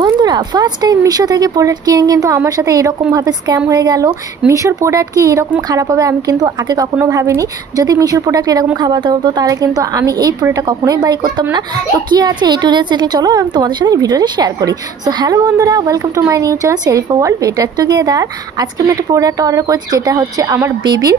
বন্ধুরা first time Meesho থেকে product কিনে কিন্তু আমার সাথে এরকমভাবে স্ক্যাম হয়ে গেল। মিশোর প্রোডাক্ট কি এরকম খারাপ হবে আমি কিন্তু আগে কখনো ভাবিনি। যদি মিশোর প্রোডাক্ট এরকম খারাপ হতো তাহলে কিন্তু আমি এই প্রোডাক্টটা কখনোই বাই করতাম না। তো কী আছে এই টুডে সেটিং, চলো আমি তোমাদের সাথে ভিডিওটা শেয়ার করি। সো হ্যালো বন্ধুরা, welcome to my new channel Sherifa world better together. আজকে আমি একটা প্রোডাক্ট অর্ডার করেছি, যেটা হচ্ছে আমার বেবির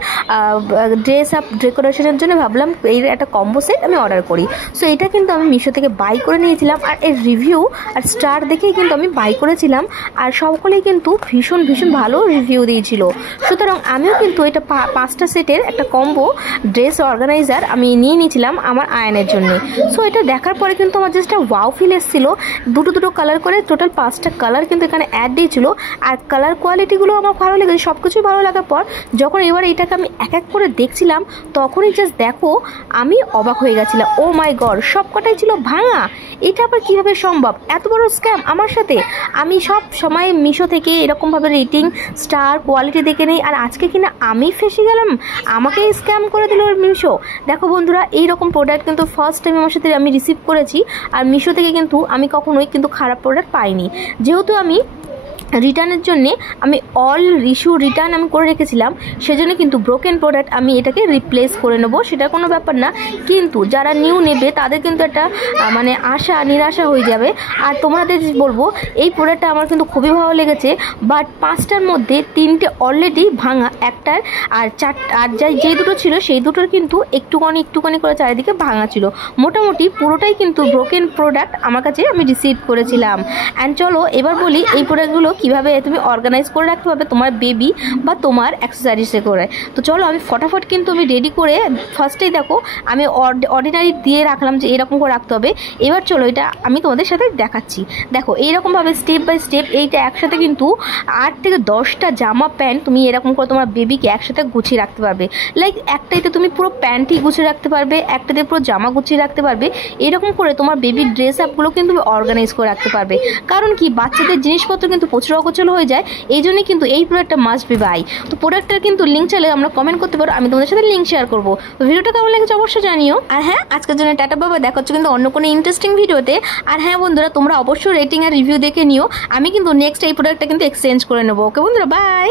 ড্রেস আপ ডেকোরেশনের জন্য ভাবলাম এই একটা কম্বো সেট আমি অর্ডার করি। সো এটা কিন্তু আমি মিশো থেকে বাই করে নিয়েছিলাম, আর এর রিভিউ আর স্টার দেখেই কিন্তু আমি বাই করেছিলাম, আর সকলেই কিন্তু ভীষণ ভীষণ ভালো রিভিউ দিয়েছিল। সুতরাং আমিও কিন্তু এটা 5টা সেটের একটা কম্বো ড্রেস অর্গানাইজার আমি নিয়ে নিয়েছিলাম আমার আয়নের জন্য। সো এটা দেখার পরে কিন্তু আমার জাস্ট ওয়াও ফিল এসেছিলো। দুটো কালার করে টোটাল 5টা কালার কিন্তু এখানে অ্যাড দিয়েছিল, আর কালার কোয়ালিটিগুলো আমার ভালো লেগেছে। সব কিছুই ভালো লাগার পর যখন এবার এটাকে আমি এক এক করে দেখছিলাম, তখনই জাস্ট দেখো আমি অবাক হয়ে গেছিলাম। ও মাই গড, সব কটাই ছিল ভাঙা। এটা আবার কীভাবে সম্ভব? এত বড় স্ক্যাম আমার সাথে। আমি সব সময় মিশো থেকে এরকমভাবে রেটিং স্টার কোয়ালিটি দেখে নেই, আর আজকে কিনা আমি ফেসে গেলাম, আমাকে স্ক্যাম করে দিল মিশো। দেখো বন্ধুরা, এইরকম প্রোডাক্ট কিন্তু ফার্স্ট টাইম আমার সাথে আমি রিসিভ করেছি, আর মিশো থেকে কিন্তু আমি কখনোই কিন্তু খারাপ প্রোডাক্ট পাইনি। যেহেতু আমি রিটার্নের জন্যে আমি অল ইস্যু রিটার্ন আমি করে রেখেছিলাম, সেজন্য কিন্তু ব্রোকেন প্রোডাক্ট আমি এটাকে রিপ্লেস করে নেবো, সেটা কোনো ব্যাপার না। কিন্তু যারা নিউ নেবে তাদের কিন্তু একটা মানে আশা নিরাশা হয়ে যাবে। আর তোমাদের বলবো এই প্রোডাক্টটা আমার কিন্তু খুবই ভালো লেগেছে, বাট 5টার মধ্যে 3টে অলরেডি ভাঙা, একটার আর যে দুটো ছিল সেই দুটোর কিন্তু একটুখানি করে চারিদিকে ভাঙা ছিল। মোটামুটি পুরোটাই কিন্তু ব্রোকেন প্রোডাক্ট আমার কাছে আমি রিসিভ করেছিলাম। অ্যান্ড চলো এবার বলি এই প্রোডাক্টগুলো কিভাবে তুমি অর্গানাইজ করে রাখতে পারবে তোমার বেবি বা তোমার অ্যাক্সেসরিজে করে। তো চলো আমি ফটাফট কিন্তু আমি রেডি করে ফার্স্টেই দেখো আমি অর্ডিনারি দিয়ে রাখলাম যে এরকম করে রাখতে হবে। এবার চলো এটা আমি তোমাদের সাথে দেখাচ্ছি। দেখো এইরকমভাবে স্টেপ বাই স্টেপ এইটা একসাথে কিন্তু 8 থেকে 10টা জামা প্যান্ট তুমি এরকম করে তোমার বেবিকে একসাথে গুছিয়ে রাখতে পারবে। লাইক একটাইতে তুমি পুরো প্যান্টই গুছিয়ে রাখতে পারবে, একটাতে পুরো জামা গুছিয়ে রাখতে পারবে। এরকম করে তোমার বেবির ড্রেস আপগুলো কিন্তু তুমি অর্গানাইজ করে রাখতে পারবে। কারণ কি, বাচ্চাদের জিনিসপত্র কিন্তু প্রচুর অগোছল হয়ে যায়, এই জন্যই কিন্তু এই প্রোডাক্টটা মাস্ট বি বাই। তো প্রোডাক্টটার কিন্তু লিঙ্ক চাইলে আমরা কমেন্ট করতে পারো, আমি তোমাদের সাথে লিঙ্ক শেয়ার করবো। তো ভিডিওটা কেমন লেগেছে অবশ্যই জানিও। আর হ্যাঁ, আজকের জন্য টাটা বাবা, দেখা হচ্ছে কিন্তু অন্য কোনো ইন্টারেস্টিং ভিডিওতে। আর হ্যাঁ বন্ধুরা, তোমরা অবশ্যই রেটিং আর রিভিউ দেখে নিও। আমি কিন্তু নেক্সট এই প্রোডাক্টটা কিন্তু এক্সচেঞ্জ করে নেবো। ওকে বন্ধুরা, বাই।